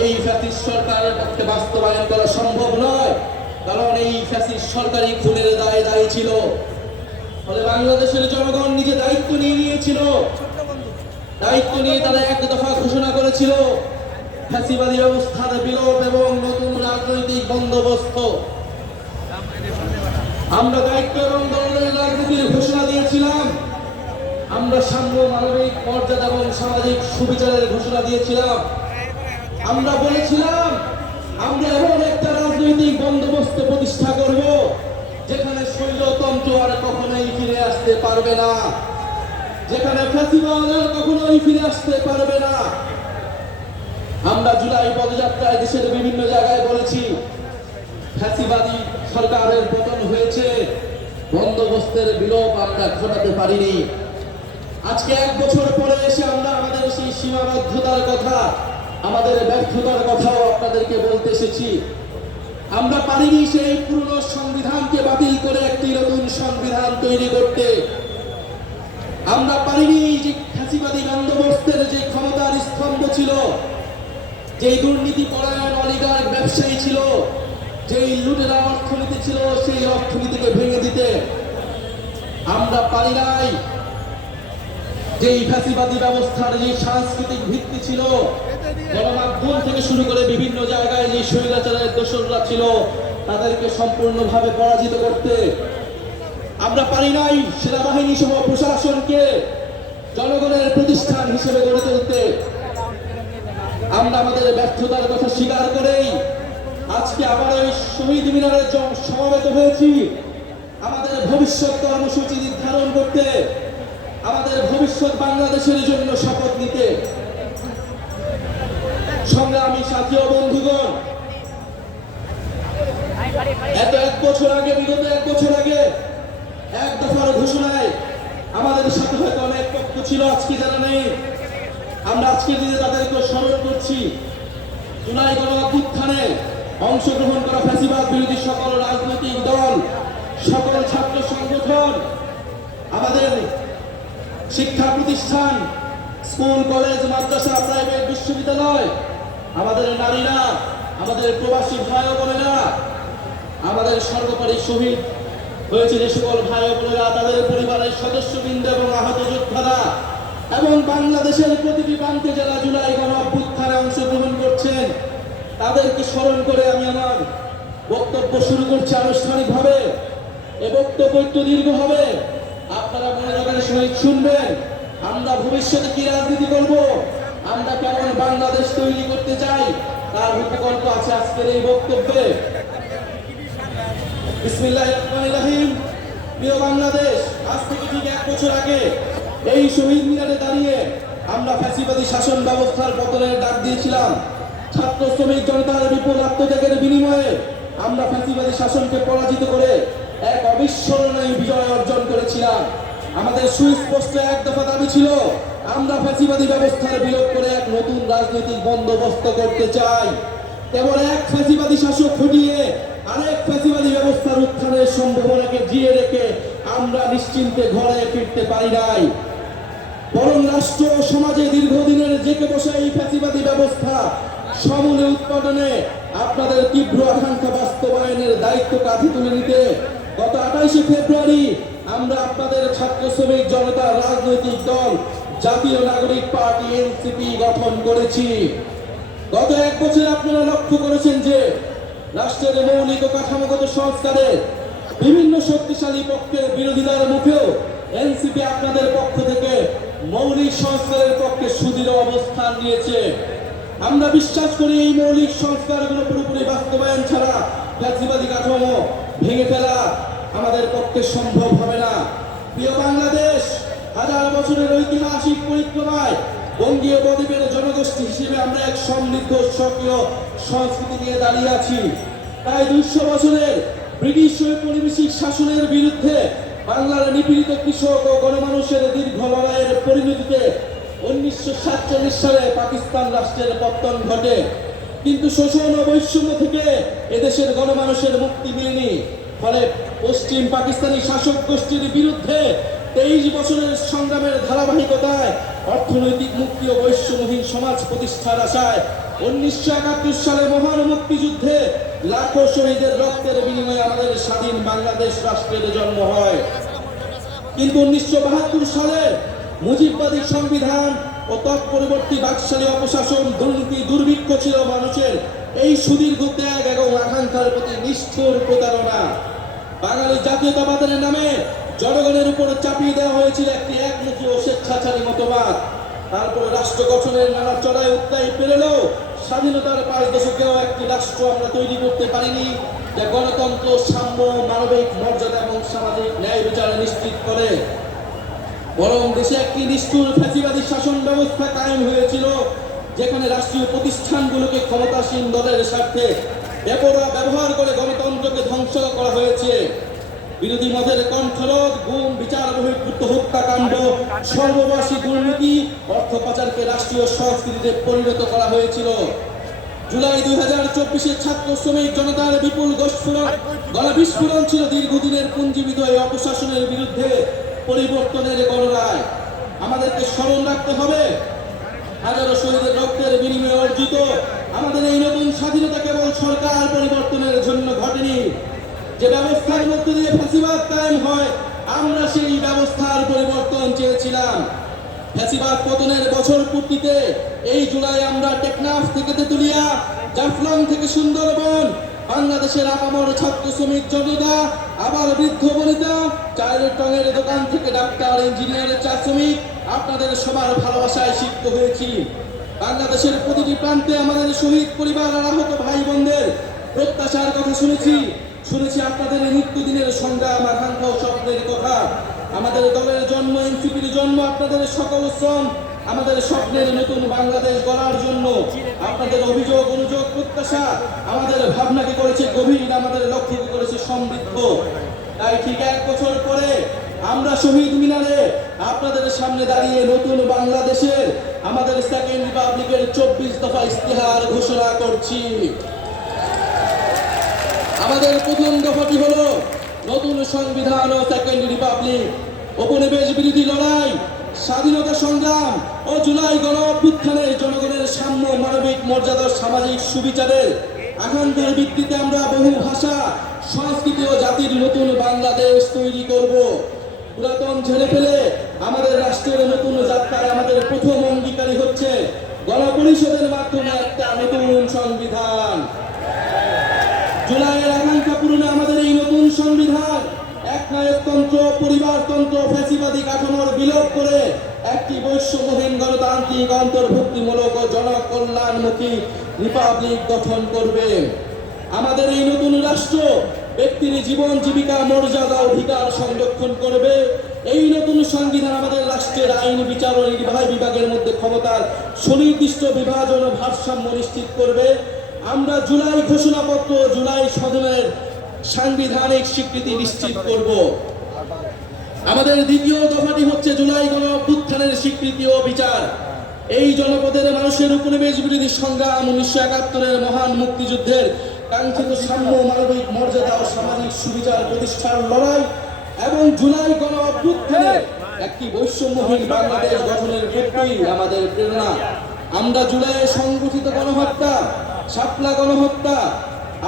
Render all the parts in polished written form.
এই ফ্যাসিস্ট সরকারের পক্ষে বাস্তবায়ন করা সম্ভব নয়, কারণ এই ফ্যাসিস্ট সরকারই খুনের দায়ে দায়ী ছিল। ফলে বাংলাদেশের জনগণ নিজে দায়িত্ব নিয়ে নিয়েছিল, দায়িত্ব নিয়ে তারা এক দফা ঘোষণা করেছিল ফ্যাসিবাদী ব্যবস্থার বিলোপ এবং নতুন রাজনৈতিক বন্দোবস্ত। আমরা দায়িত্ব এবং দলের রাজনীতির ঘোষণা দিয়েছিলাম, আমরা সাম্য, মানবিক মর্যাদা এবং সামাজিক সুবিচারের ঘোষণা দিয়েছিলাম। আমরা বলেছিলাম আমরা এমন একটা রাজনৈতিক বন্দোবস্ত প্রতিষ্ঠা করব যেখানে স্বৈরতন্ত্র আর কখনোই ফিরে আসতে পারবে না, যেখানে ফ্যাসিবাদ আর কখনোই ফিরে আসতে পারবে না। আমরা জুলাই পদযাত্রায় দেশের বিভিন্ন জায়গায় বলেছি ফ্যাসিবাদী সরকারের পতন হয়েছে, বন্দোবস্তের বিলোপ আমরা ঘটাতে পারিনি। আজকে 1 বছর পরে এসে আমরা আমাদের সেই সীমাবদ্ধতার কথা, আমাদের ব্যর্থতার কথাও আপনাদেরকে বলতে এসেছি। আমরা পারিনি সেই পুরনো সংবিধানকে বাতিল করে একটি নতুন সংবিধান তৈরি করতে। আমরা পারিনি যে ফ্যাসিবাদী বন্দোবস্তের যে ক্ষমতার স্তম্ভ ছিল, যেই দুর্নীতি পরায়ণ অলিগার্ক ব্যবসায়ী ছিল, যেই লুটেরা অর্থনীতি ছিল, সেই অর্থনীতিকে ভেঙে দিতে। আমরা পারি নাই যেই ফ্যাসিবাদী ব্যবস্থার যে সাংস্কৃতিক ভিত্তি ছিল, গণমাধ্যম থেকে শুরু করে বিভিন্ন জায়গায় যে স্বৈরাচারের দোসররা ছিল, তাদেরকে সম্পূর্ণভাবে পরাজিত করতে। আমরা পারি নাই সেনাবাহিনী সহ প্রশাসনকে জনগণের প্রতিষ্ঠান হিসেবে গড়ে তুলতে। আমরা আমাদের ব্যর্থতার কথা স্বীকার করেই আজকে আবার ওই শহীদ মিনারে সমবেত হয়েছি আমাদের ভবিষ্যৎ কর্মসূচি নির্ধারণ করতে, আমাদের ভবিষ্যৎ বাংলাদেশের জন্য শপথ নিতে। সংগ্রামী সাথী ও বন্ধুগণ, এত 1 বছর আগে, বিগত 1 বছর আগে এক দফার ঘোষণায় আমাদের সাথে হয়তো অনেক পক্ষ ছিল, আজকে যারা নেই। আমরা আজকে দিনে তাদেরকে স্মরণ করছি। জুলাই গণঅভ্যুত্থানে অংশগ্রহণ করা ফ্যাসিবাদ বিরোধী সকল রাজনৈতিক দল, সকল ছাত্র সংগঠন, আমাদের শিক্ষা প্রতিষ্ঠান, স্কুল, কলেজ, মাদ্রাসা, প্রাইভেট, বিশ্ববিদ্যালয়, আমাদের নারীরা, আমাদের প্রবাসী ভাই ও বোনেরা, আমাদের সর্বোপরি শহীদ হয়েছে যে সকল ভাই ও বোনেরা, তাদের পরিবারের সদস্যবৃন্দ এবং আহত যোদ্ধারা এবং বাংলাদেশের প্রতিটি প্রান্তে যারা জুলাই গণঅভ্যুত্থানে অংশগ্রহণ করছেন, তাদেরকে স্মরণ করে আমি আমার বক্তব্য শুরু করছি আনুষ্ঠানিকভাবে। এ বক্তব্য একটু দীর্ঘ হবে, আপনারা মনোযোগের সহিত শুনবেন। আমরা ভবিষ্যতে কি রাজনীতি করব, আমরা কেমন বাংলাদেশ তৈরি করতে চাই, তার রূপকল্প আছে আজকের এই বক্তব্যে। বিসমিল্লাহির রহমানির রহিম। প্রিয় বাংলাদেশ, আজ থেকে ঠিক 1 বছর আগে এই শহীদ মিনারে দাঁড়িয়ে আমরা ফ্যাসিবাদী শাসন ব্যবস্থার পতনের ডাক দিয়েছিলাম। ছাত্র শ্রমিক জনতার বিপুল আত্মত্যাগের বিনিময়ে আমরা ফ্যাসিবাদী শাসনকে পরাজিত করে এক অবিস্মরণীয় বিজয় অর্জন করেছিলাম। আমাদের সুস্পষ্ট 1 দফা দাবি ছিল, আমরা ফ্যাসিবাদী ব্যবস্থার বিলোপ করে এক নতুন রাজনৈতিক বন্দোবস্ত করতে চাই। কেবল এক ফ্যাসিবাদী শাসক হটিয়ে আরেক ফ্যাসিবাদী ব্যবস্থার উত্থানের সম্ভাবনাকে জিয়ে রেখে আমরা নিশ্চিন্তে ঘরে ফিরতে পারি নাই, বরং রাষ্ট্র ও সমাজে দীর্ঘদিনের জেঁকে বসা এই ফ্যাসিবাদী ব্যবস্থা সমূলে উৎপাদনে আপনাদের তীব্র আকাঙ্ক্ষা বাস্তবায়নের দায়িত্ব কাঁধে তুলে নিতে গত 28শে ফেব্রুয়ারি আমরা আপনাদের ছাত্র শ্রমিক জনতা রাজনৈতিক দল জাতীয় নাগরিক পার্টি এনসিপি গঠন করেছি। গত 1 বছর আপনারা লক্ষ্য করেছেন যে রাষ্ট্রের মৌলিক ও কাঠামোগত সংস্কারে বিভিন্ন শক্তিশালী পক্ষের বিরোধিতার মুখেও এনসিপি আপনাদের পক্ষ থেকে মৌলিক সংস্কারের পক্ষে সুদৃঢ় অবস্থান নিয়েছে। আমরা বিশ্বাস করি এই মৌলিক সংস্কারগুলো পুরোপুরি বাস্তবায়ন ছাড়া ফ্যাসিবাদী কাঠামো ভেঙে ফেলা আমাদের পক্ষে সম্ভব হবে না। প্রিয় বাংলাদেশ, 1000 বছরের ঐতিহাসিক পরিক্রমায় বঙ্গীয় বদ্বীপের জনগোষ্ঠী হিসেবে আমরা এক সমৃদ্ধ সক্রিয় সংস্কৃতি নিয়ে দাঁড়িয়ে আছি। তাই 200 বছরের ব্রিটিশ ঔপনিবেশিক শাসনের বিরুদ্ধে বাংলার নিপীড়িত কৃষক ও গণমানুষের দীর্ঘ লড়াইয়ের পরিণতিতে 1947 সালে পাকিস্তান রাষ্ট্রের পতন ঘটে। কিন্তু শোষণ ও বৈষম্য থেকে এদেশের গণমানুষের মুক্তি মিলেনি। ফলে পশ্চিম পাকিস্তানি শাসক গোষ্ঠীর বিরুদ্ধে 23 বছরের সংগ্রামের ধারাবাহিকতায় অর্থনৈতিক মুক্তি ও বৈষম্যহীন সমাজ প্রতিষ্ঠার আশায় 1971 সালে মহান মুক্তিযুদ্ধে লাখো শহীদের রক্তের বিনিময়ে আমাদের স্বাধীন বাংলাদেশ রাষ্ট্রের জন্ম হয়। কিন্তু 1972 সালে মুজিববাদী সংবিধান ও তৎপরবর্তী বাকশালী অপশাসন, দুর্নীতি, দুর্ভিক্ষ ছিল মানুষের এই সুদীর্ঘ ত্যাগ এবং আকাঙ্ক্ষার প্রতি নিষ্ঠুর প্রতারণা। বাঙালি জাতীয়তাবাদের নামে জনগণের উপর চাপিয়ে দেওয়া হয়েছিল একটি একমুখী ও স্বেচ্ছাচারী মতবাদ। তারপরে রাষ্ট্র গঠনের নানা চড়াই উত্তাই পেরেও স্বাধীনতার 5 দশকেও একটি রাষ্ট্র আমরা তৈরি করতে পারিনি যা গণতন্ত্র, সাম্য, মানবিক মর্যাদা এবং সামাজিক ন্যায় বিচার নিশ্চিত করে। বরং দেশে একটি নিষ্ঠুর ফ্যাসিবাদী শাসন ব্যবস্থা কায়েম হয়েছিল, যেখানে রাষ্ট্রীয় প্রতিষ্ঠানগুলোকে ক্ষমতাসীন দলের স্বার্থে বেপরোয়া ব্যবহার করে গণতন্ত্রকে ধ্বংস করা হয়েছে। বিরোধী মতের কণ্ঠরোধ, গুম, বিচার বহির্ভূত হত্যাকাণ্ড, সর্ববাসী দুর্নীতি, অর্থ পাচারকে রাষ্ট্রীয় সংস্কৃতিতে পরিণত করা হয়েছিল। জুলাই 2024 ছাত্র শ্রমিক জনতার বিপুল গণবিস্ফোরণ ছিল দীর্ঘদিনের পুঞ্জীবিত এই অপশাসনের বিরুদ্ধে পরিবর্তনের গণরায়। আমাদেরকে স্মরণ রাখতে হবে, হাজারো শহীদের রক্তের বিনিময়ে অর্জিত আমাদের এই নতুন স্বাধীনতা কেবল সরকার পরিবর্তনের জন্য ঘটেনি। যে ব্যবস্থার মধ্য দিয়ে ফ্যাসিবাদ কায়েম হয়, আমরা সেই ব্যবস্থার পরিবর্তন চেয়েছিলাম। ফ্যাসিবাদ পতনের বছর পূর্তিতে এই জুলাই আমরা টেকনাফ থেকে তেতুলিয়া, জাফলং থেকে সুন্দরবন, বাংলাদেশের আপামর ছাত্র শ্রমিক জনতা, আবার বৃদ্ধ বনিতা, চায়ের টঙের দোকান থেকে ডাক্তার, ইঞ্জিনিয়ারের চা শ্রমিক, আপনাদের সবার ভালোবাসায় সিক্ত হয়েছি। বাংলাদেশের প্রতিটি প্রান্তে আমাদের শহীদ পরিবার আর আহত ভাই বোনদের প্রত্যাশার কথা শুনেছি আপনাদের নিত্যদিনের সংগ্রাম, আকাঙ্ক্ষা ও স্বপ্নের কথা। আমাদের দলের জন্ম, এনসিপির জন্ম, আপনাদের সকল শ্রম আমাদের স্বপ্নের নতুন বাংলাদেশ গড়ার জন্য। আপনাদের অভিযোগ, অনুযোগ, প্রত্যাশা আমাদের ভাবনাকে করেছে গভীর, আমাদের লক্ষ্যকে করেছে সমৃদ্ধ। তাই ঠিক 1 বছর পরে আমরা শহীদ মিনারে আপনাদের সামনে দাঁড়িয়ে নতুন বাংলাদেশের আমাদের সেকেন্ড রিপাবলিকের 24 দফা ইশতেহার ঘোষণা করছি। আমাদের প্রথম দফাটি হলো নতুন সংবিধান ও সেকেন্ড রিপাবলিক। উপনিবেশ বিরোধী লড়াই, স্বাধীনতা সংগ্রাম ও জুলাই গণ অভ্যুত্থানে জনগণের সাম্য, মানবিক মর্যাদা, সামাজিক সুবিচারের আকাঙ্ক্ষার ভিত্তিতে আমরা বহু ভাষা, সংস্কৃতি ও জাতির নতুন বাংলাদেশ তৈরি করব। পুরাতন ঝেড়ে ফেলে আমাদের রাষ্ট্রের নতুন যাত্রায় আমাদের প্রথম অঙ্গীকারী হচ্ছে গণপরিষদের মাধ্যমে একটা নতুন সংবিধান। জুলাইয়ের আকাঙ্ক্ষা পূরণে আমাদের এই নতুন সংবিধান একনায়কতন্ত্র, পরিবারতন্ত্র, ফ্যাসিবাদী কাঠামোর বিলোপ করে একটি বৈষম্যহীন গণতান্ত্রিক, অন্তর্ভুক্তিমূলক ও জনকল্যাণমুখী রিপাবলিক গঠন করবে। আমাদের এই নতুন রাষ্ট্র ব্যক্তির জীবন, জীবিকা, মর্যাদা, অধিকার সংরক্ষণ করবে। এই নতুন সংবিধান আমাদের রাষ্ট্রের আইন, বিচার ও নির্বাহী বিভাগের মধ্যে ক্ষমতার সুনির্দিষ্ট বিভাজন ও ভারসাম্য নিশ্চিত করবে। আমরা জুলাই ঘোষণাপত্র, জুলাই সদনের সাংবিধানিক স্বীকৃতি নিশ্চিত করব। আমাদের দ্বিতীয় দফাটি হচ্ছে জুলাই গণ অভ্যুত্থানের স্বীকৃতি ও বিচার। এই জনপদের মানুষের উপনিবেশ বিরোধী সংগ্রাম, 1971-এর মহান মুক্তিযুদ্ধের কাঙ্ক্ষিত সাম্য, মানবিক মর্যাদা ও সামাজিক সুবিচার প্রতিষ্ঠার লড়াই এবং জুলাই গণ অভ্যুত্থানে একটি বৈষম্যহীন বাংলাদেশ গঠনের প্রত্যয়ই আমাদের প্রেরণা। আমরা জুলাইয়ে সংগঠিত গণহত্যা, শাপলা গণহত্যা,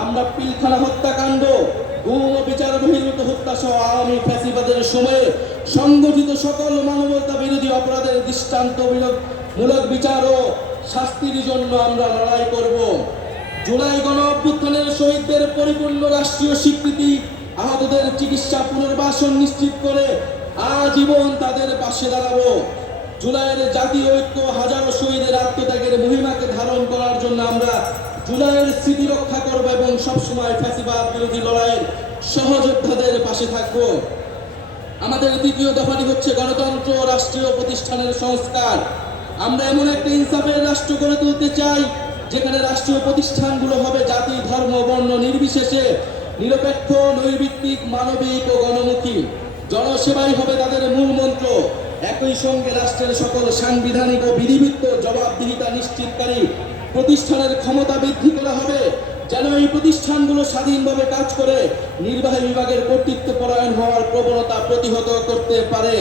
আমরা পিলখানা হত্যাকাণ্ড, গুম ও বিচার বহির্ভূত হত্যা সহ আওয়ামী ফ্যাসিবাদের সময়ে সংগঠিত সকল মানবতা বিরোধী অপরাধের দৃষ্টান্তমূলক বিচার ও শাস্তির জন্য আমরা লড়াই করব। জুলাই গণ অভ্যুত্থানের শহীদদের পরিপূর্ণ রাষ্ট্রীয় স্বীকৃতি, আহতদের চিকিৎসা, পুনর্বাসন নিশ্চিত করে আজীবন তাদের পাশে দাঁড়াবো। জুলাইয়ের জাতীয় ঐক্য, হাজারো শহীদের আত্মত্যাগের মহিমাকে ধারণ করার জন্য আমরা জুলাইয়ের স্মৃতি রক্ষা করব এবং সবসময় ফ্যাসিবাদ বিরোধী লড়াইয়ের সহযোদ্ধাদের পাশে থাকব। আমাদের দ্বিতীয় দফাটি হচ্ছে গণতন্ত্র ও রাষ্ট্রীয় প্রতিষ্ঠানের সংস্কার। আমরা এমন একটা ইনসাফের রাষ্ট্র গড়ে তুলতে চাই যেখানে রাষ্ট্রীয় প্রতিষ্ঠানগুলো হবে জাতি, ধর্ম, বর্ণ নির্বিশেষে নিরপেক্ষ, নৈর্ভিত্তিক, মানবিক ও গণমুখী। জনসেবাই হবে তাদের মূল মন্ত্র। একই সঙ্গে রাষ্ট্রের সকল সাংবিধানিক ও বিধিবিধ জবাবদিহিতা নিশ্চিতকারী প্রতিষ্ঠানের ক্ষমতা বৃদ্ধি করা হবে, যেন এই প্রতিষ্ঠানগুলো স্বাধীনভাবে কাজ করে নির্বাহী বিভাগের কর্তৃত্ব পরায়ণ হওয়ার প্রবণতা প্রতিহত করতে পারে।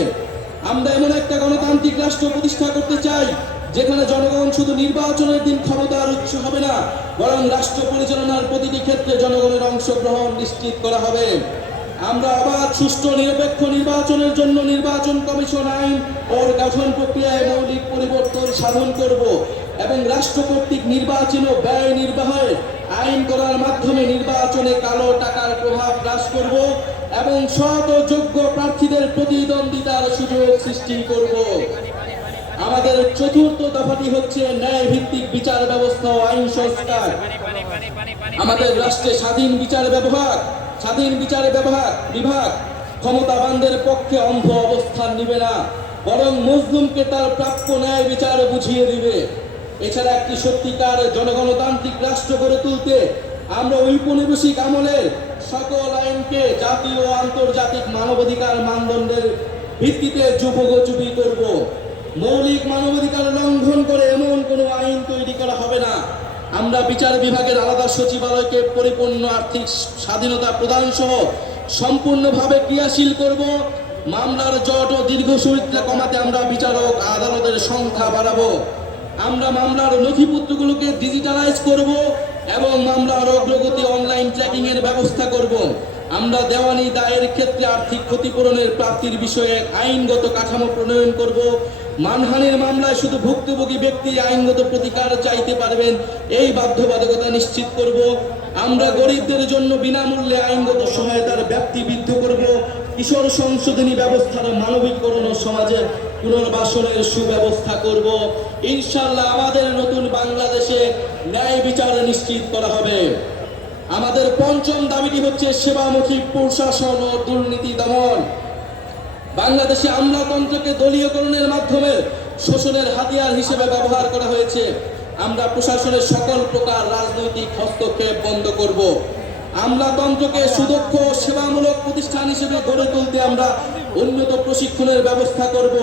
আমরা এমন একটা গণতান্ত্রিক রাষ্ট্র প্রতিষ্ঠা করতে চাই যেখানে জনগণ শুধু নির্বাচনের দিন ক্ষমতার উৎস হবে না, বরং রাষ্ট্র পরিচালনার প্রতিটি ক্ষেত্রে জনগণের অংশগ্রহণ নিশ্চিত করা হবে। আমরা অবাধ, সুষ্ঠু, নিরপেক্ষ নির্বাচনের জন্য নির্বাচন কমিশন আইন ও গঠন প্রক্রিয়ায় মৌলিক পরিবর্তন সাধন করব এবং রাষ্ট্র কর্তৃক নির্বাচন ও ব্যয় নির্বাহের আইন করার মাধ্যমে নির্বাচনে কালো টাকার প্রভাব হ্রাস করব এবং সৎ ও যোগ্য প্রার্থীদের প্রতিদ্বন্দ্বিতার সুযোগ সৃষ্টি করব। আমাদের চতুর্থ দফাটি হচ্ছে ন্যায় ভিত্তিক বিচার ব্যবস্থা ও আইন সংস্কার। আমাদের রাষ্ট্রে স্বাধীন বিচার বিভাগ ক্ষমতাবানদের পক্ষে অন্ধ অবস্থান নিবে না, বরং মজলুমকে তার প্রাপ্য ন্যায় বিচার বুঝিয়ে দিবে। এছাড়া একটি সত্যিকার জনগণতান্ত্রিক রাষ্ট্র গড়ে তুলতে আমরা ঔপনিবেশিক আমলের সকল আইনকে জাতীয় ও আন্তর্জাতিক মানবাধিকার মানদণ্ডের ভিত্তিতে যুগোপযোগী করব। মৌলিক মানবাধিকার লঙ্ঘন করে এমন কোনো আইন তৈরি করা হবে না। আমরা বিচার বিভাগের আলাদা সচিবালয়কে পরিপূর্ণ আর্থিক স্বাধীনতা প্রদান সহ সম্পূর্ণভাবে ক্রিয়াশীল করব। মামলার জট ও দীর্ঘসূত্রতা কমাতে আমরা বিচারক আদালতের সংখ্যা বাড়াবো। আমরা মামলার নথিপত্রগুলোকে ডিজিটালাইজ করব এবং মামলার অগ্রগতি অনলাইন ট্র্যাকিং এর ব্যবস্থা করব। আমরা দেওয়ানি দায়ের ক্ষেত্রে আর্থিক ক্ষতিপূরণের প্রাপ্তির বিষয়ে আইনগত কাঠামো প্রণয়ন করব। মানহানির মামলায় শুধু ভুক্তভোগী ব্যক্তি আইনগত প্রতিকার চাইতে পারবেন, এই বাধ্যবাধকতা নিশ্চিত করব। আমরা গরিবদের জন্য বিনামূল্যে আইনগত সহায়তার ব্যাপ্তি বৃদ্ধি করব। কিশোর সংশোধনী ব্যবস্থার মানবিকরণ ও সমাজের পুনর্বাসনের সুব্যবস্থা করব। ইনশাআল্লাহ আমাদের নতুন বাংলাদেশে ন্যায় বিচার নিশ্চিত করা হবে। আমাদের পঞ্চম দাবিটি হচ্ছে সেবামুখী প্রশাসন ও দুর্নীতি দমন। বাংলাদেশে আমলাতন্ত্রকে দলীয়করণের মাধ্যমে শোষণের হাতিয়ার হিসেবে ব্যবহার করা হয়েছে। আমরা প্রশাসনের সকল প্রকার রাজনৈতিক হস্তক্ষেপ বন্ধ করব। আমলাতন্ত্রকে সুদক্ষ ও সেবামূলক প্রতিষ্ঠান হিসেবে গড়ে তুলতে আমরা উন্নত প্রশিক্ষণের ব্যবস্থা করব।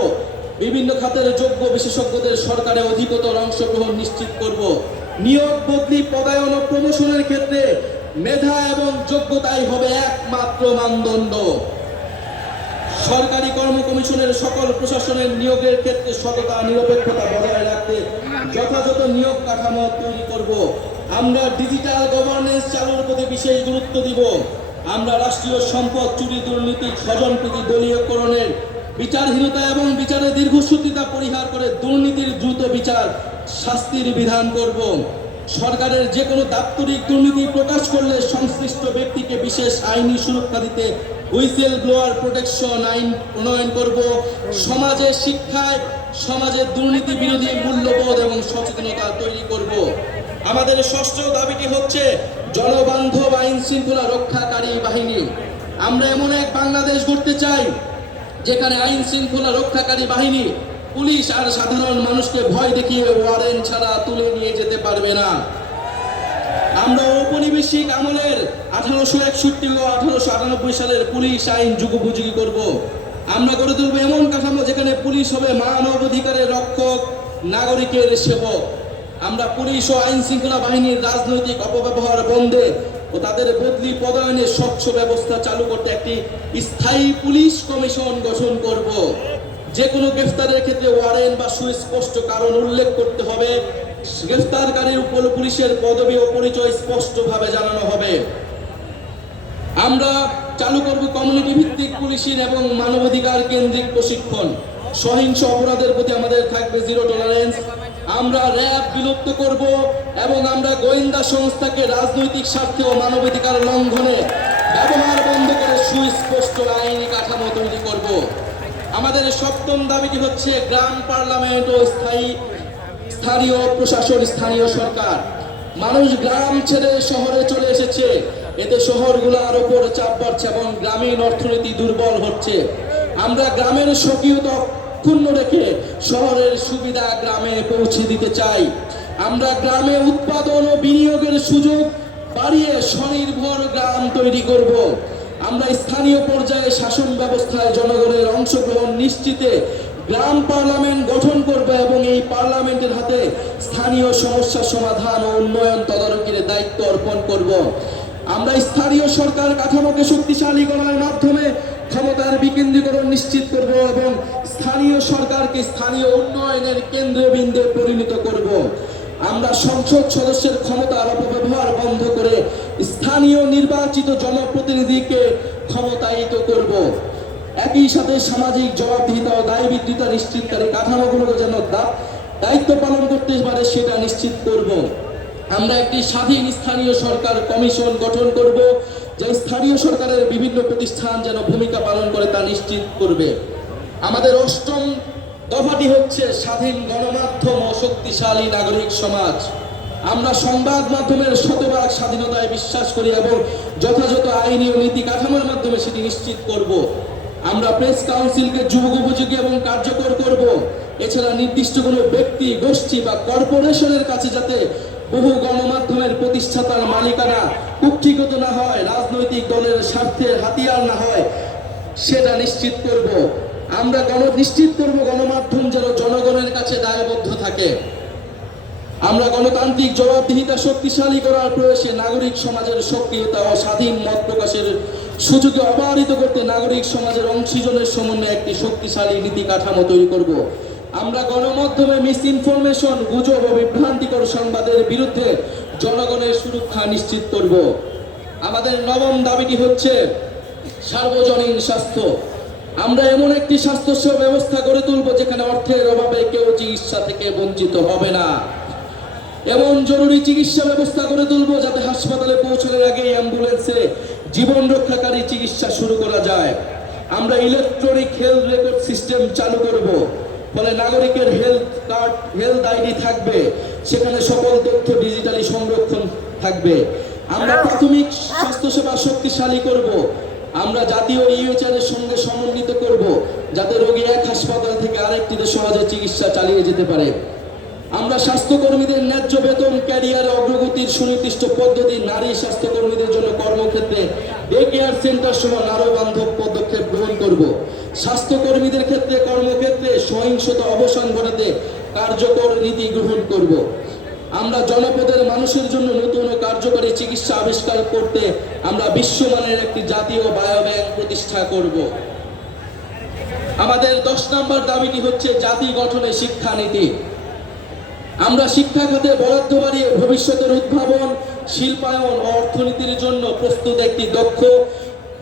বিভিন্ন খাতের যোগ্য বিশেষজ্ঞদের সরকারে অধিকতর অংশগ্রহণ নিশ্চিত করব। নিয়োগ, বদলি, পদায়ন ও প্রমোশনের ক্ষেত্রে মেধা এবং যোগ্যতাই হবে একমাত্র মানদণ্ড। সরকারি কর্ম কমিশনের সকল প্রশাসনের নিয়োগের ক্ষেত্রে সততা, নিরপেক্ষতা বজায় রাখতে যথাযথ নিয়োগ কাঠামো তৈরি করব। আমরা ডিজিটাল গভর্নেন্স চালুর প্রতি বিশেষ গুরুত্ব দিব। আমরা রাষ্ট্রীয় সম্পদ চুরি, দুর্নীতি, স্বজনপ্রীতি, দলীয়করণের বিচারহীনতা এবং বিচারের দীর্ঘসূত্রিতা পরিহার করে দুর্নীতির দ্রুত বিচার শাস্তির বিধান করব। সরকারের যে কোনো দাপ্তরিক দুর্নীতি প্রকাশ করলে সংশ্লিষ্ট ব্যক্তিকে বিশেষ আইনি সুরক্ষা দিতে হুইসেল ব্লোয়ার প্রোটেকশন আইন প্রণয়ন করব। সমাজে শিক্ষায় সমাজের দুর্নীতি বিরোধী মূল্যবোধ এবং সচেতনতা তৈরি করব। আমাদের ষষ্ঠ দাবিটি হচ্ছে জনবান্ধব আইন শৃঙ্খলা রক্ষাকারী বাহিনী। আমরা এমন এক বাংলাদেশ গড়তে চাই যেখানে আইন শৃঙ্খলা রক্ষাকারী বাহিনী পুলিশ আর সাধারণ মানুষকে ভয় দেখিয়ে ওয়ারেন্ট ছাড়া তুলে নিয়ে যেতে পারবে না। আমরা ঔপনিবেশিক আমলের 1861 ও 1898 সালের পুলিশ আইন যুগোপযোগী করব। আমরা গড়ে তুলব এমন কাঠামো যেখানে পুলিশ হবে মানবাধিকারের রক্ষক, নাগরিকের সেবক। আমরা পুলিশ ও আইন শৃঙ্খলা বাহিনীর রাজনৈতিক অপব্যবহার বন্ধে ও তাদের বদলি পদায়নে স্বচ্ছ ব্যবস্থা চালু করতে একটি স্থায়ী পুলিশ কমিশন গঠন করব। যে কোনো গ্রেফতারের ক্ষেত্রে ওয়ারেন্ট বা সুস্পষ্ট কারণ উল্লেখ করতে হবে। গ্রেফতারকারীর উপর পুলিশের পদবি ও পরিচয় স্পষ্টভাবে জানানো হবে। আমরা চালু করব কমিউনিটি ভিত্তিক পুলিশিং এবং মানবাধিকার কেন্দ্রিক প্রশিক্ষণ। সহিংস অপরাধের প্রতি আমাদের থাকবে জিরো টলারেন্স। আমরা র্যাব বিলুপ্ত করব এবং আমরা গোয়েন্দা সংস্থাকে রাজনৈতিক স্বার্থে ও মানবাধিকার লঙ্ঘনে ব্যবহার বন্ধ করে সুস্পষ্ট আইনি কাঠামো তৈরি করব। আমাদের সপ্তম দাবিটি হচ্ছে গ্রাম পার্লামেন্ট ও স্থানীয় প্রশাসন, স্থানীয় সরকার। মানুষ গ্রাম ছেড়ে শহরে চলে এসেছে, এতে শহরগুলোর উপর চাপ বাড়ছে এবং গ্রামীণ অর্থনীতি দুর্বল হচ্ছে। আমরা গ্রামের স্বকীয়তা অক্ষুণ্ণ রেখে শহরের সুবিধা গ্রামে পৌঁছে দিতে চাই। আমরা গ্রামে উৎপাদন ও বিনিয়োগের সুযোগ বাড়িয়ে স্বনির্ভর গ্রাম তৈরি করব। আমরা স্থানীয় পর্যায়ে শাসন ব্যবস্থায় জনগণের অংশগ্রহণ নিশ্চিতে গ্রাম পার্লামেন্ট গঠন করব এবং এই পার্লামেন্টের হাতে স্থানীয় সমস্যা সমাধান ও উন্নয়ন তদারকির দায়িত্ব অর্পণ করব। আমরা স্থানীয় সরকার কাঠামোকে শক্তিশালী করার মাধ্যমে ক্ষমতার বিকেন্দ্রীকরণ নিশ্চিত করব এবং স্থানীয় সরকারকে স্থানীয় উন্নয়নের কেন্দ্রবিন্দুতে পরিণত করব। আমরা সংসদ সদস্যের ক্ষমতার অপব্যবহার বন্ধ করে স্থানীয় নির্বাচিত জনপ্রতিনিধিকে ক্ষমতায়িত করব। একই সাথে সামাজিক জবাবদিহিতা ও দায়বদ্ধতা নিশ্চিতকারী কাঠামোগুলোকে যেন দায়িত্ব পালন করতে পারে সেটা নিশ্চিত করব। আমরা একটি স্বাধীন স্থানীয় সরকার কমিশন গঠন করব, যে স্থানীয় সরকারের বিভিন্ন প্রতিষ্ঠান যেন ভূমিকা পালন করে তা নিশ্চিত করবে। আমাদের অষ্টম দফাটি হচ্ছে স্বাধীন গণমাধ্যম ও শক্তিশালী নাগরিক সমাজ। আমরা সংবাদ মাধ্যমের শতভাগ স্বাধীনতায় বিশ্বাস করি এবং যথাযথ আইনি ও নীতি কাঠামোর মাধ্যমে সেটি নিশ্চিত করব। আমরা প্রেস কাউন্সিলকে যুগোপযোগী এবং কার্যকর করব। এছাড়া নির্দিষ্ট কোনো ব্যক্তি, গোষ্ঠী বা কর্পোরেশনের কাছে যাতে বহু গণমাধ্যমের প্রতিষ্ঠাতার মালিকানা কুক্ষিগত না হয়, রাজনৈতিক দলের স্বার্থের হাতিয়ার না হয়, সেটা নিশ্চিত করব। আমরা নিশ্চিত করব গণমাধ্যম যেন জনগণের কাছে দায়বদ্ধ থাকে। আমরা গণতান্ত্রিক জবাবদিহিতা শক্তিশালী করার প্রয়াসে নাগরিক সমাজের সক্রিয়তা ও স্বাধীন মত প্রকাশের সুযোগে অবারিত করতে নাগরিক সমাজের অংশীজনের সমন্বয়ে একটি শক্তিশালী নীতি কাঠামো তৈরি করব। আমরা গণমাধ্যমে মিস ইনফরমেশন, গুজব ও বিভ্রান্তিকর সংবাদের বিরুদ্ধে জনগণের সুরক্ষা নিশ্চিত করব। আমাদের নবম দাবিটি হচ্ছে সার্বজনীন স্বাস্থ্য। আমরা এমন একটি স্বাস্থ্যসেবা ব্যবস্থা গড়ে তুলব যেখানে অর্থের অভাবে কেউ চিকিৎসা থেকে বঞ্চিত হবে না। এমন জরুরি চিকিৎসা ব্যবস্থা গড়ে তুলব যাতে হাসপাতালে পৌঁছানোর আগে অ্যাম্বুলেন্সে জীবন রক্ষাকারী চিকিৎসা শুরু করা যায়। আমরা ইলেকট্রনিক হেলথ রেকর্ড সিস্টেম চালু করব, ফলে নাগরিকের হেলথ আইডি থাকবে, সেখানে সকল তথ্য ডিজিটালি সংরক্ষণ থাকবে। আমরা প্রাথমিক স্বাস্থ্যসেবা শক্তিশালী করব। আমরা জাতীয় ইউএচআর এর সঙ্গে সমন্বিত করব যাতে রোগী এক হাসপাতাল থেকে আরেকটিতে সহজে চিকিৎসা চালিয়ে যেতে পারে। আমরা স্বাস্থ্যকর্মীদের ন্যায্য বেতন, ক্যারিয়ারে অগ্রগতির সুনির্দিষ্ট পদ্ধতি, নারী স্বাস্থ্যকর্মীদের জন্য কর্মক্ষেত্রে ডে কেয়ার সেন্টার সহ নারী বান্ধব পদক্ষেপ গ্রহণ করব। স্বাস্থ্যকর্মীদের ক্ষেত্রে কর্মক্ষেত্রে সহিংসতা অবসান ঘটাতে কার্যকর নীতি গ্রহণ করব। আমরা জনপদের মানুষের জন্য নতুন ও কার্যকরী চিকিৎসা আবিষ্কার করতে আমরা বিশ্বমানের একটি জাতীয় বায়োব্যাংক প্রতিষ্ঠা করব। আমাদের 10 নম্বর দাবিটি হচ্ছে জাতি গঠনে শিক্ষানীতি। আমরা শিক্ষা খাতে বরাদ্দ বাড়িয়ে ভবিষ্যতের উদ্ভাবন, শিল্পায়ন ও অর্থনীতির জন্য প্রস্তুত একটি দক্ষ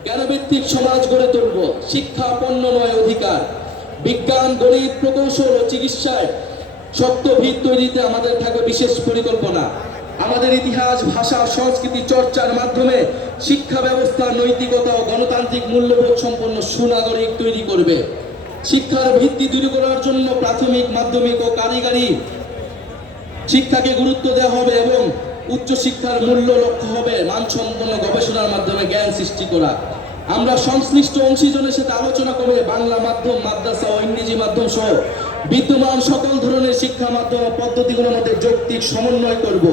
জ্ঞানভিত্তিক সমাজ গড়ে তুলব। শিক্ষা পণ্য নয়, অধিকার। বিজ্ঞান, গণিত, প্রকৌশল ও চিকিৎসায় শক্ত ভিত তৈরিতে আমাদের থাকবে বিশেষ পরিকল্পনা। আমাদের ইতিহাস, ভাষা, সংস্কৃতি চর্চার মাধ্যমে শিক্ষা ব্যবস্থা নৈতিকতা ও গণতান্ত্রিক মূল্যবোধ সম্পন্ন সুনাগরিক তৈরি করবে। শিক্ষার ভিত্তি তৈরি করার জন্য প্রাথমিক, মাধ্যমিক ও কারিগরি শিক্ষাকে গুরুত্ব দেওয়া হবে এবং উচ্চশিক্ষার মূল্য লক্ষ্য হবে মানসম্পন্ন গবেষণার মাধ্যমে জ্ঞান সৃষ্টি করা। আমরা সংশ্লিষ্ট অংশীজনের সাথে আলোচনা করে বাংলা মাধ্যম, মাদ্রাসা ও ইংরেজি মাধ্যম সহ বিদ্যমান সকল ধরনের শিক্ষা মাধ্যম ও পদ্ধতিগুলোর মধ্যে যৌক্তিক সমন্বয় করব।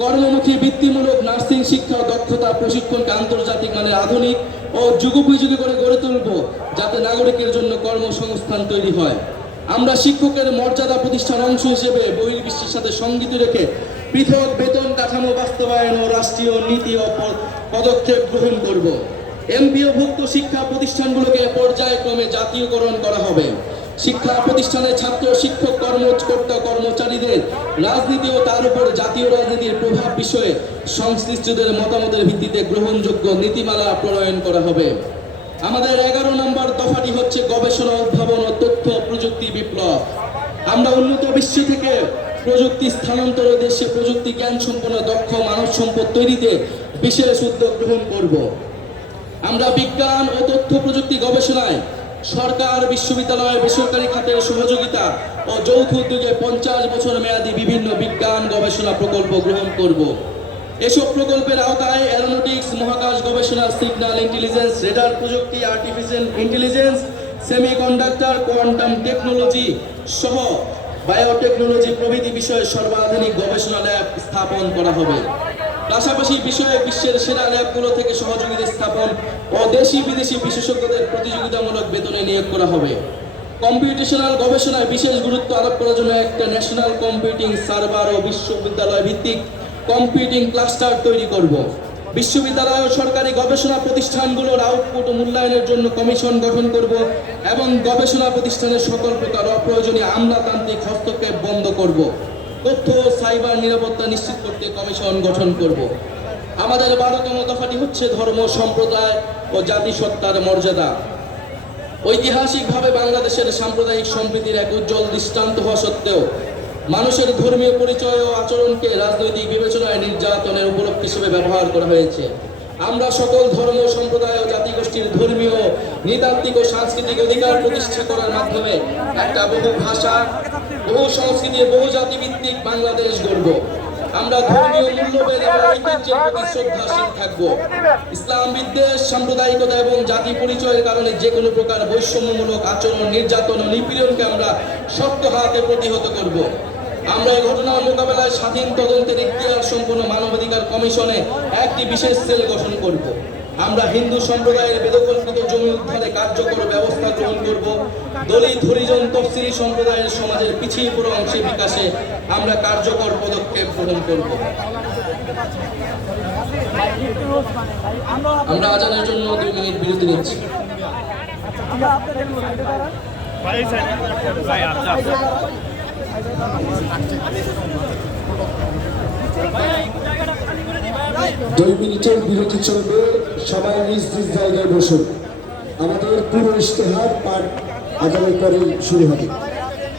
কর্মমুখী বৃত্তিমূলক নার্সিং শিক্ষা ও দক্ষতা প্রশিক্ষণকে আন্তর্জাতিক মানের আধুনিক ও যুগোপযোগী করে গড়ে তুলব যাতে নাগরিকের জন্য কর্মসংস্থান তৈরি হয়। আমরা শিক্ষকের মর্যাদা প্রতিষ্ঠার অংশ হিসেবে বহির্বিশ্বের সাথে সঙ্গতি রেখে পৃথক বেতন কাঠামো বাস্তবায়ন ও রাষ্ট্রীয় নীতি ও পদক্ষেপ গ্রহণ করব। এমপিওভুক্ত শিক্ষা প্রতিষ্ঠানগুলোকে পর্যায়ক্রমে জাতীয়করণ করা হবে। শিক্ষা প্রতিষ্ঠানের ছাত্র, শিক্ষক, কর্মকর্তা, কর্মচারীদের রাজনীতি ও তার উপর জাতীয় রাজনীতির প্রভাব বিষয়ে সংশ্লিষ্টদের মতামতের ভিত্তিতে গ্রহণযোগ্য নীতিমালা প্রণয়ন করা হবে। আমাদের 11 নম্বর দফাটি হচ্ছে গবেষণা, উদ্ভাবন ও তথ্য প্রযুক্তি বিপ্লব। আমরা উন্নত বিশ্ব থেকে প্রযুক্তি স্থানান্তর, দেশে প্রযুক্তি জ্ঞান সম্পন্ন দক্ষ মানব সম্পদ তৈরিতে বিশেষ উদ্যোগ গ্রহণ করব। আমরা বিজ্ঞান ও তথ্য প্রযুক্তি গবেষণায় সরকার, বিশ্ববিদ্যালয়, বেসরকারি খাতের সহযোগিতা ও যৌথ উদ্যোগে 50 বছর মেয়াদী বিভিন্ন বিজ্ঞান গবেষণা প্রকল্প গ্রহণ করব। এসব প্রকল্পের আওতায় অ্যারোনটিক্স, মহাকাশ গবেষণা, সিগন্যাল ইন্টেলিজেন্স, রেডার প্রযুক্তি, artificial intelligence, semiconductor, quantum technology সহ বায়োটেকনোলজি প্রভৃতি বিষয়ে সর্বাধুনিক গবেষণা ল্যাব স্থাপন করা হবে। পাশাপাশি বিষয়ে বিশ্বের সেরা ল্যাবগুলো থেকে সহযোগিতা স্থাপন ও দেশি বিদেশি বিশেষজ্ঞদের প্রতিযোগিতামূলক বেতনে নিয়োগ করা হবে। কম্পিউটেশনাল গবেষণায় বিশেষ গুরুত্ব আরোপ করার জন্য একটা ন্যাশনাল কম্পিউটিং সার্ভার ও বিশ্ববিদ্যালয় ভিত্তিক কম্পিউটিং ক্লাস্টার তৈরি করব। বিশ্ববিদ্যালয় ও সরকারি গবেষণা প্রতিষ্ঠানগুলোর আউটপুট ও মূল্যায়নের জন্য কমিশন গঠন করব এবং গবেষণা প্রতিষ্ঠানের সকল প্রকার অপ্রয়োজনীয় আমলাতান্ত্রিক হস্তক্ষেপ বন্ধ করব। তথ্য ও সাইবার নিরাপত্তা নিশ্চিত করতে কমিশন গঠন করব। আমাদের 12তম দফাটি হচ্ছে ধর্ম, সম্প্রদায় ও জাতিসত্তার মর্যাদা। ঐতিহাসিকভাবে বাংলাদেশের সাম্প্রদায়িক সম্প্রীতির এক উজ্জ্বল দৃষ্টান্ত হওয়া সত্ত্বেও মানুষের ধর্মীয় পরিচয় ও আচরণকে রাজনৈতিক বিবেচনায় নির্যাতনের উপলক্ষ হিসেবে ব্যবহার করা হয়েছে। আমরা সকল ধর্ম, সম্প্রদায় ও জাতিগোষ্ঠীর ধর্মীয়, নৃতাত্ত্বিক ও সাংস্কৃতিক অধিকার প্রতিষ্ঠা করার মাধ্যমে একটা বহু ভাষা, বহু সংস্কৃতি, বহু জাতিভিত্তিক বাংলাদেশ গড়ব। আমরা ধর্মীয় মূল্যবোধ এবং ঐতিহ্যের প্রতি শ্রদ্ধাশীল থাকব। ইসলাম বিদ্বেষ, সাম্প্রদায়িকতা এবং জাতি পরিচয়ের কারণে যে কোনো প্রকার বৈষম্যমূলক আচরণ, নির্যাতন ও নিপীড়নকে আমরা শক্ত হাতে প্রতিহত করব। আমরা এই ঘটনার মোকাবেলায় স্বাধীন তদন্তের এখতিয়ার সম্পন্ন মানবাধিকার কমিশনে একটি বিশেষ সেল গঠন করব। আমরা হিন্দু সম্প্রদায়ের বেদখলকৃত জমি উদ্ধারে কার্যকর ব্যবস্থা গ্রহণ করব। দলিত, হরিজন, তফসিলি সম্প্রদায়ের সমাজের পিছিয়ে পড়া অংশের বিকাশে আমরা কার্যকর পদক্ষেপ গ্রহণ করব। আমরা আজানের জন্য 2 মিনিট বিরতি নিচ্ছি। দুই মিনিটের বিরতি চলবে, সবাই নিজ নিজ জায়গায় বসুন। আমাদের পুরো ইশতেহার পাঠ আগামী পরে শুরু হবে।